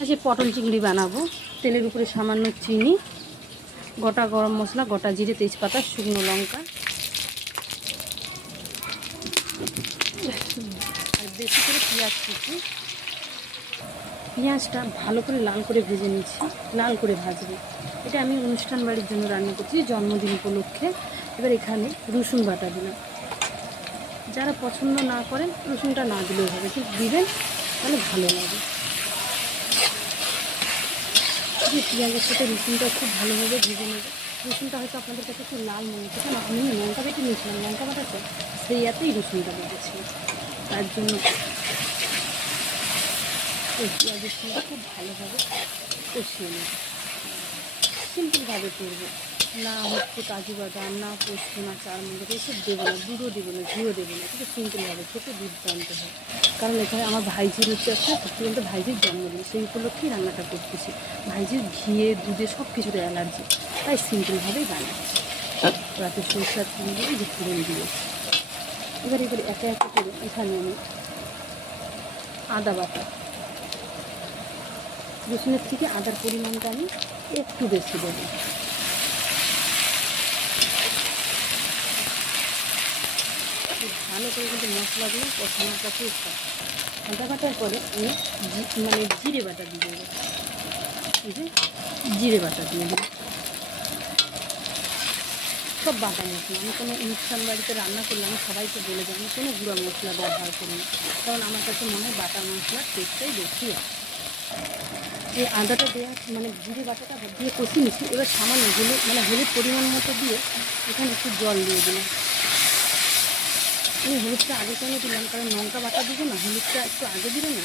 আজকে পটল চিংড়ি বানাবো। তেলের উপরে সামান্য চিনি, গোটা গরম মশলা, গোটা জিরে, তেজপাতা, শুকনো লঙ্কা আর বেশি করে পেঁয়াজ কুচি। পেঁয়াজটা ভালো করে লাল করে ভেজে নিচ্ছি, লাল করে ভাজবে। এটা আমি অনুষ্ঠান বাড়ির জন্য রান্না করছি, জন্মদিন উপলক্ষে। এবার এখানে রসুন বাটা দিলাম। যারা পছন্দ না করেন রসুনটা না দিলেও হবে, কিন্তু দিবেন তাহলে ভালো লাগে। যে পেঁয়াজের সাথে রসুনটা খুব ভালোভাবে ভেজে নেবে। রসুনটা হয়তো আপনাদের কাছে একটু লাল মনে হচ্ছে, কেন আমি লঙ্কা বেটে নিয়েছিলাম, লঙ্কা বাটাতে সেই এতেই রসুনটা বেটেছি। তার জন্য এই পেঁয়াজের সঙ্গে খুব ভালোভাবে কষিয়ে নেব। সিম্পলভাবে করবো, না হচ্ছে কাজু বাদাম, না পোস্ত, না চারমগজ, এসব দেবো না, দুধও দেবো না, ঘিও দেবো না। কিন্তু সিম্পলভাবে খেতে দুধ হয়। কারণ এখানে আমার ভাইজির হচ্ছে একটা সত্যি বলতে ভাইজির জন্মদিন, সেই উপলক্ষেই রান্নাটা করতেছি। ভাইজির ঘিয়ে দুধে সব কিছুতে অ্যালার্জি, তাই সিম্পলভাবেই বানাচ্ছি। রাতে সরষের তেল দিয়ে যে ফোড়ন দিয়ে এবার একে একে করে এখানে আমি আদা বাটা, রসুনের থেকে আদার পরিমাণটা আমি একটু বেশি দেবো। ভালো করে কিন্তু মশলাগুলো কষানোটা চেষ্টা। আদা বাটার পরে আমি জিরে বাটা দিয়ে দেবো। এই যে জিরে বাটা দিয়ে দেবো, সব বাটা মশলা। আমি কোনো অনুষ্ঠান বাড়িতে রান্না করলে আমি সবাইকে বলে যাই আমি কোনো গুঁড়া মশলা ব্যবহার করি না, কারণ আমার কাছে মনে হয় বাটা মশলার টেস্টটাই বেশি হয়। এই আদাটা দেওয়া জিরে বাটাটা দিয়ে কষিয়ে নিচ্ছি। এবার সামান্য হলুদ পরিমাণ মতো দিয়ে এখানে একটু জল দিয়ে দিলাম। আমি হলুদটা আগে কেন দিলাম, কারণ লঙ্কা বাটা দিব না, হলুদটা একটু আগে দিলে না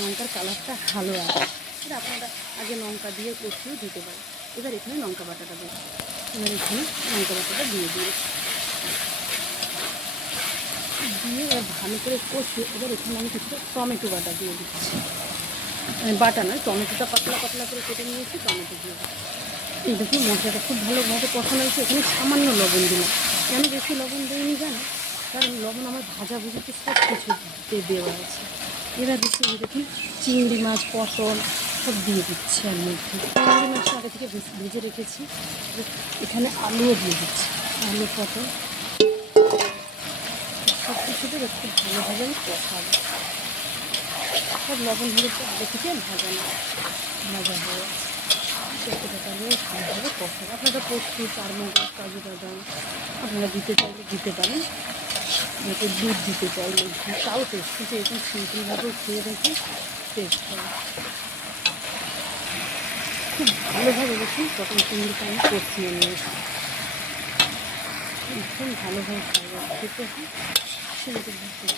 লঙ্কার কালারটা ভালো আসে। এটা আপনারা আগে লঙ্কা দিয়ে কষিয়েও দিতে পারেন। এবার এখানে লঙ্কা বাটাটা দেবো। এবার এখানে লঙ্কা বাটাটা দিয়ে এবার ভালো করে কষিয়ে এবার এখানে আমি কিছুটা টমেটো বাটা দিয়ে দিচ্ছি। বাটা নয়, টমেটোটা পাতলা পাতলা করে কেটে নিয়েছি, টমেটো দিয়ে দিচ্ছি। এই দেখুন মশলাটা খুব ভালোভাবে কষানো হয়েছে। এখানে সামান্য লবণ দিলাম। কেন বেশি লবণ দিইনি জানো? কারণ লবণ আমার ভাজাভুজিতে সব কিছুতে দেওয়া আছে। এবার দিচ্ছি দেখুন চিংড়ি মাছ, পটল সব দিয়ে দিচ্ছি। আর মধ্যে চিংড়ি মাছটা আগে থেকে ভেজে রেখেছি। এখানে আলুও দিয়ে দিচ্ছি, আলু, পটল সব কিছুতে খুব ভালোভাবে আমি কষাবো। সব লবণ হলুদটা আগে থেকে ভাজা হয়ে ভালোভাবে কষাবো। আপনারা পোস্ত, চারমগজ, কাজু বাদাম আপনারা দিতে চাইলে দিতে পারেন, যাতে দুধ দিতে চাইলে তাও টেস্ট, কিন্তু এখন সিম্পলভাবেও খেয়ে দেখি টেস্ট হবে। খুব ভালোভাবে দেখুন পটল চিংড়িটা আমি কষিয়ে নিয়েছি। ভীষণ ভালোভাবে খেতে হয় সিম্পলভাবে।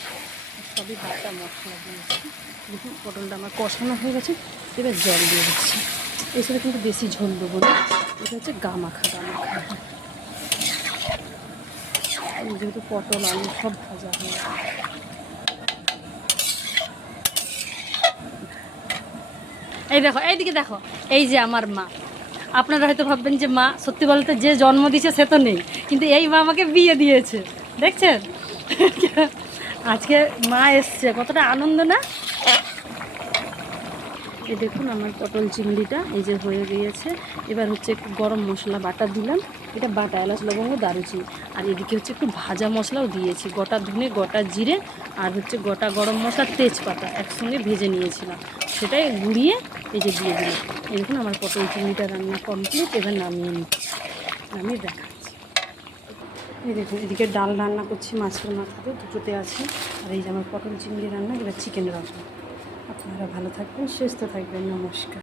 সবই বাটা মশলা দিয়েছি। দেখুন পটলটা আমার কষানো হয়ে গেছে। এবার জল দিয়ে দিচ্ছি। এছাড়া কিন্তু বেশি ঝোল দেবো না, এটা হচ্ছে গা মাখা। যেহেতু পটল আলু সব ভাজা হয়ে গেছে। এই দেখো, এইদিকে দেখো, এই যে আমার মা। আপনারা হয়তো ভাববেন যে মা, সত্যি বলতে যে জন্ম দিয়েছে সে তো নেই, কিন্তু এই মা আমাকে বিয়ে দিয়েছে, দেখছেন? আজকে মা এসছে, কতটা আনন্দ না? এই দেখুন আমার পটল চিংড়িটা এই যে হয়ে গিয়েছে। এবার হচ্ছে একটু গরম মশলা বাটা দিলাম, এটা বাটা এলাচ, লবঙ্গ, দারুচিনি। আর এদিকে হচ্ছে একটু ভাজা মশলাও দিয়েছি, গোটা ধনে, গোটা জিরে আর হচ্ছে গোটা গরম মশলা, তেজপাতা একসঙ্গে ভেজে নিয়েছিলাম, সেটাই গুঁড়িয়ে এই যে দিয়ে দিলাম। এই দেখুন আমার পটল চিংড়িটা রান্না কমপ্লিট। এবার নামিয়ে নিচ্ছি, নামিয়ে দেখাচ্ছি। এই দেখুন এদিকে ডাল রান্না করছি, মাছের মাথাতে দুটোতে আছে। আর এই যে আমার পটল চিংড়ি রান্না, এবার চিকেন রান্না। আপনারা ভালো থাকবেন, সুস্থ থাকবেন, নমস্কার।